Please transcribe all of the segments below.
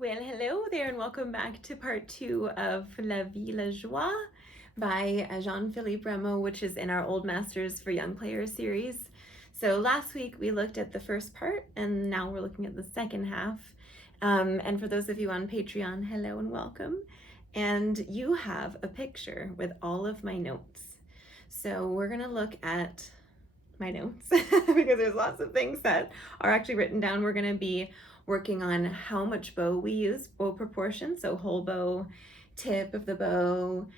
Well, hello there, and welcome back to part 2 of La Villageoise by Jean-Philippe Rameau, which is in our Old Masters for Young Players series. So last week we looked at the first part, and now we're looking at the second half. And for those of you on Patreon, hello and welcome. And you have a picture with all of my notes. So we're going to look at my notes because there's lots of things that are actually written down. We're going to be working on how much bow we use, bow proportion, so whole bow, tip of the bow,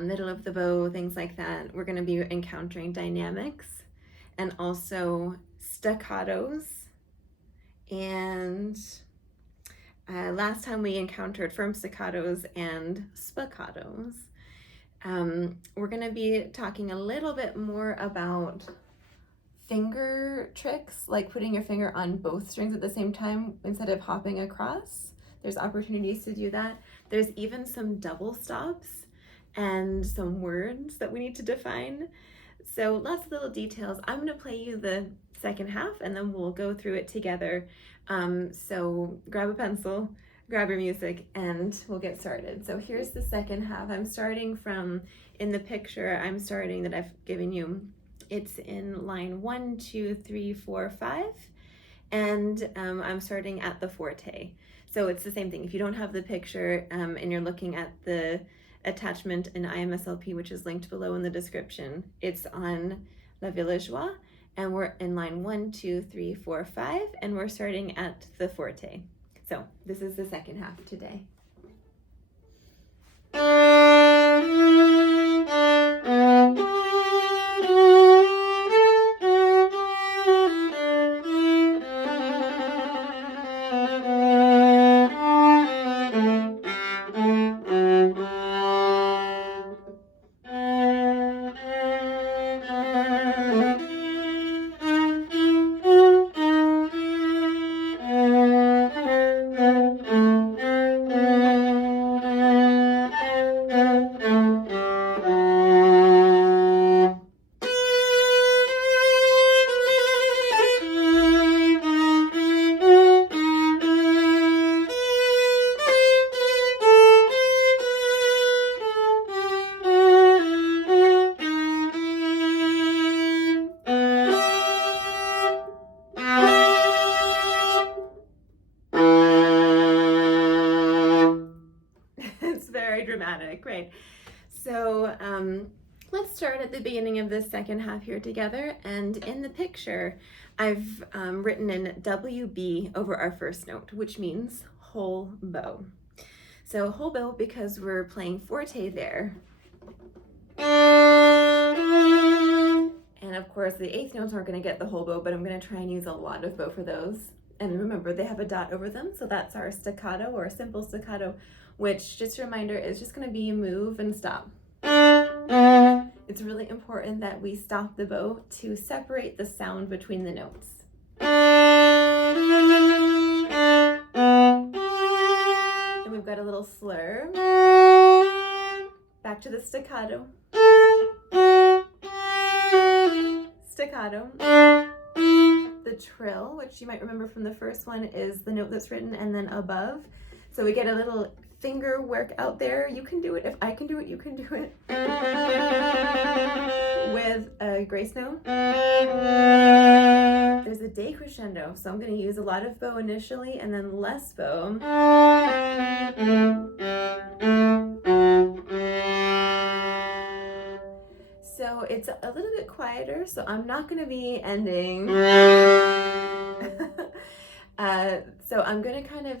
middle of the bow, things like that. We're going to be encountering dynamics and also staccatos. And last time we encountered firm staccatos and spiccatos. We're going to be talking a little bit more about finger tricks, like putting your finger on both strings at the same time instead of hopping across. There's opportunities to do that. There's even some double stops and some words that we need to define. So lots of little details. I'm going to play you the second half and then we'll go through it together. So grab a pencil, grab your music, and we'll get started. So here's the second half. I'm starting from, in the picture I'm starting that I've given you, it's in line 1, 2, 3, 4, 5, and I'm starting at the forte. So it's the same thing. If you don't have the picture and you're looking at the attachment in IMSLP, which is linked below in the description, it's on La Villageoise, and we're in line 1, 2, 3, 4, 5, and we're starting at the forte. So this is the second half today. Dramatic, right? So let's start at the beginning of this second half here together. And in the picture, I've written in WB over our first note, which means whole bow. So whole bow because we're playing forte there. And of course, the eighth notes aren't going to get the whole bow, but I'm going to try and use a lot of bow for those. And remember, they have a dot over them, so that's our staccato or simple staccato, which, just a reminder, is just going to be move and stop. It's really important that we stop the bow to separate the sound between the notes. And we've got a little slur. Back to the staccato. Staccato. The trill, which you might remember from the first one, is the note that's written and then above. So we get a little finger work out there. You can do it. If I can do it, you can do it. With a grace note. There's a decrescendo, so I'm going to use a lot of bow initially and then less bow. So it's a little bit quieter, so I'm not going to be ending. So I'm going to kind of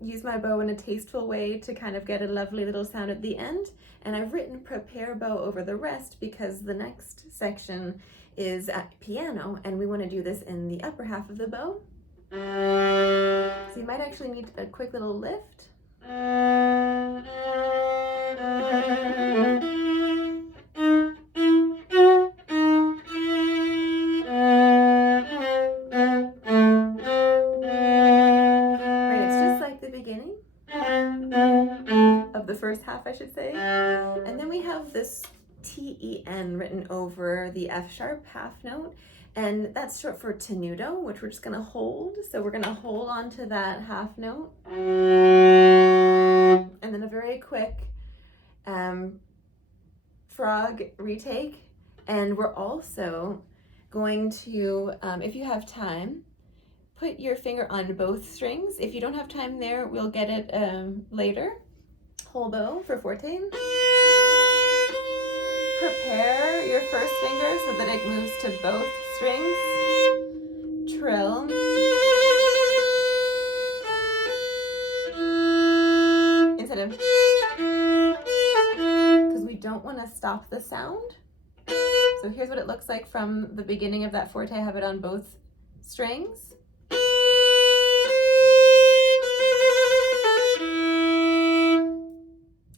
use my bow in a tasteful way to kind of get a lovely little sound at the end. And I've written prepare bow over the rest because the next section is at piano and we want to do this in the upper half of the bow. So you might actually need a quick little lift. First half, I should say. And then we have this T-E-N written over the F sharp half note, And that's short for tenuto, which we're just gonna hold. So we're gonna hold on to that half note. And then a very quick frog retake. And we're also going to, if you have time, put your finger on both strings. If you don't have time there, we'll get it later. Whole bow for forte. Prepare your first finger so that it moves to both strings. Trill. Instead of, because we don't want to stop the sound. So here's what it looks like from the beginning of that forte. I have it on both strings.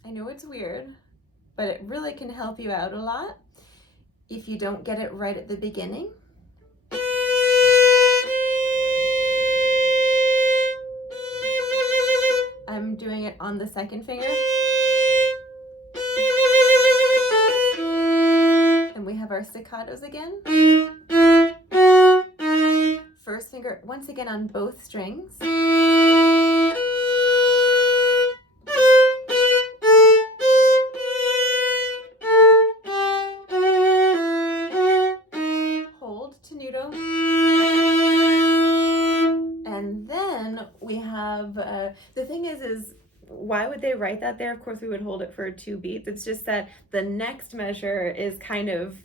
I know it's weird, but it really can help you out a lot if you don't get it right at the beginning. I'm doing it on the second finger. And we have our staccatos again. First finger, once again on both strings. Hold tenuto. And then we have, the thing is why would they write that there? Of course we would hold it for 2 beats. It's just that the next measure is kind of,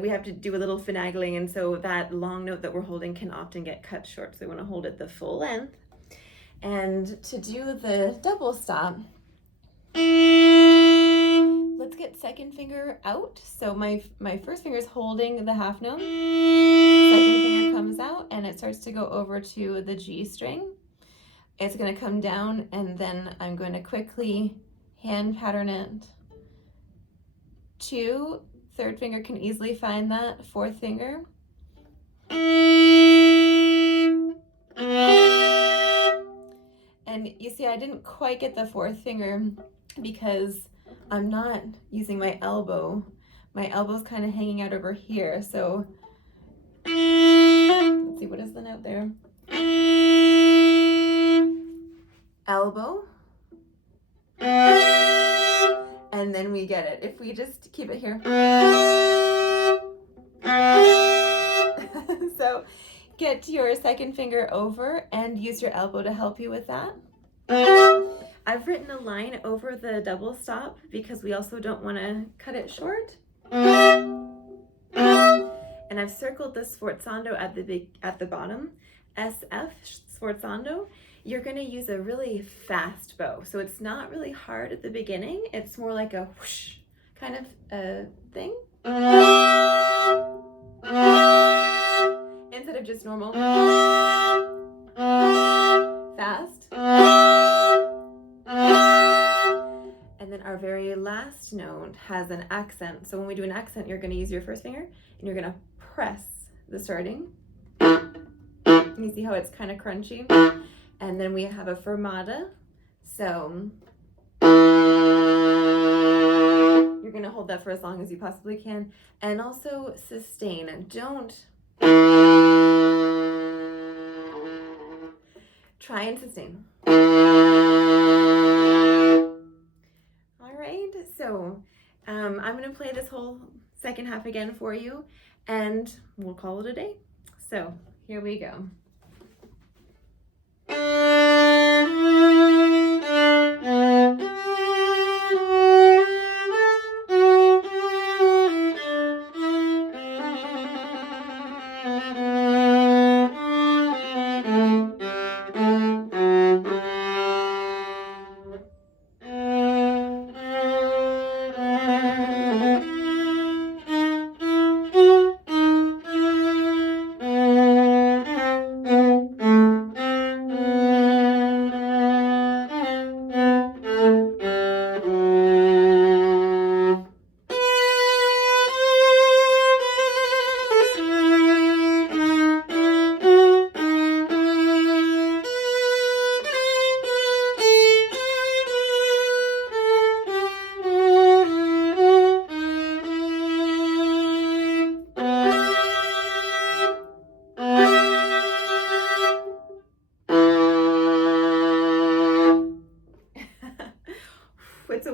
we have to do a little finagling, and so that long note that we're holding can often get cut short. So we want to hold it the full length. And to do the double stop, let's get second finger out. So my first finger is holding the half note. Second finger comes out and it starts to go over to the G string. It's going to come down, and then I'm going to quickly hand pattern it. 2, third finger can easily find that, fourth finger. And you see, I didn't quite get the fourth finger because I'm not using my elbow. My elbow's kind of hanging out over here. So let's see, what is the note there? Elbow. And then we get it. If we just keep it here. So get your second finger over and use your elbow to help you with that. I've written a line over the double stop because we also don't want to cut it short. And I've circled the sforzando at the bottom, SF sforzando. You're going to use a really fast bow. So it's not really hard at the beginning. It's more like a whoosh kind of thing. Instead of just normal. Fast. And then our very last note has an accent. So when we do an accent, you're going to use your first finger and you're going to press the starting. And you see how it's kind of crunchy? And then we have a fermata. So you're going to hold that for as long as you possibly can. And also sustain. Don't try and sustain. All right, so I'm going to play this whole second half again for you, and we'll call it a day. So here we go.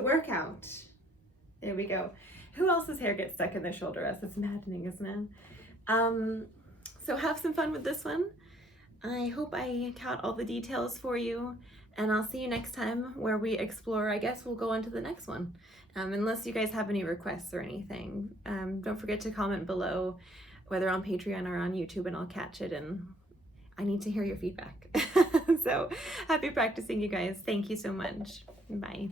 workout. There we go. Who else's hair gets stuck in their shoulder? That's maddening, isn't it? So have some fun with this one. I hope I caught all the details for you, and I'll see you next time where we explore. I guess we'll go on to the next one, unless you guys have any requests or anything. Don't forget to comment below, whether on Patreon or on YouTube, and I'll catch it, and I need to hear your feedback. So happy practicing, you guys. Thank you so much. Bye.